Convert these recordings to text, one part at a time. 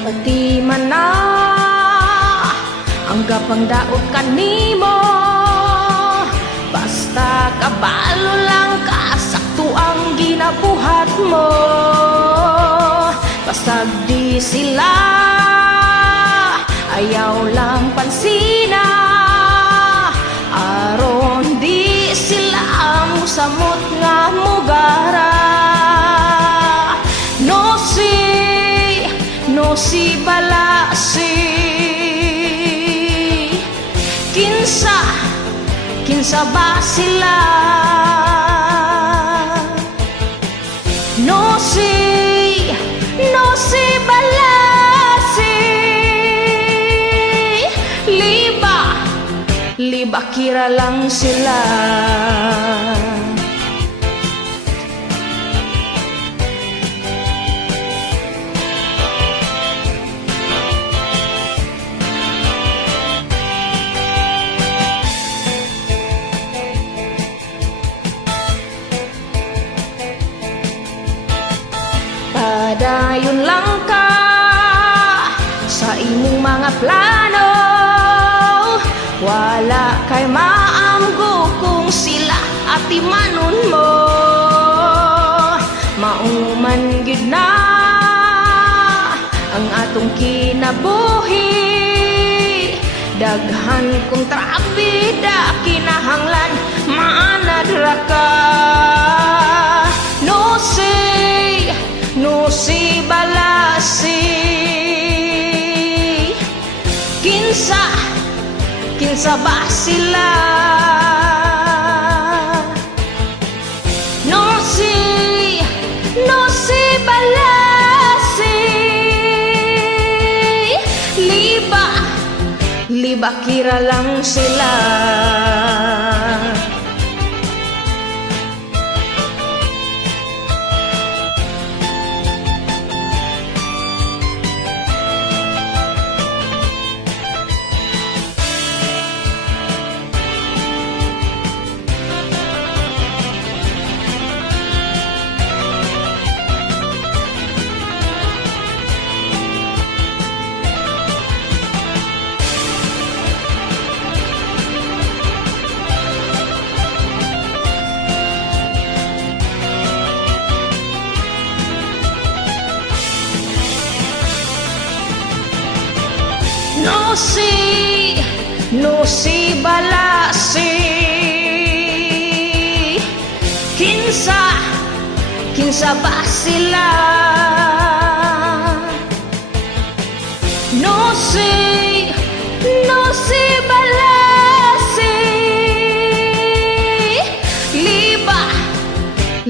pati man na ang gapang daot kanimo, basta kabalo lang ka, sakto ang ginabuhat mo. Basag di sila ayaw lang pansina, aron di sila musamot nga mugara. No si balasi, kinsa ba sila? No si balasi, liba kira lang sila. Padayon lang ka sa imong mga plano, wala kay maamgo kung sila atimanon mo. Mauman gid na ang atong kinabuhi, daghan kong trabida kinahanglan maanad ra ka. No si balasi, kinsa ba sila? No si balasi, liba kira lang sila. No si balasi, kinsa ba sila? No si balasi,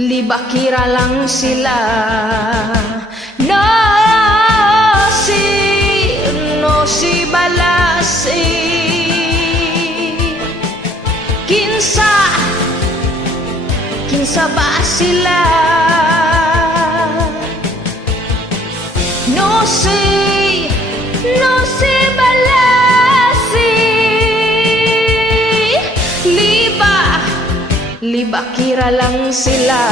liba kira lang sila. No si balasi, kinsa ba sila? No si balasi, liba kira lang sila.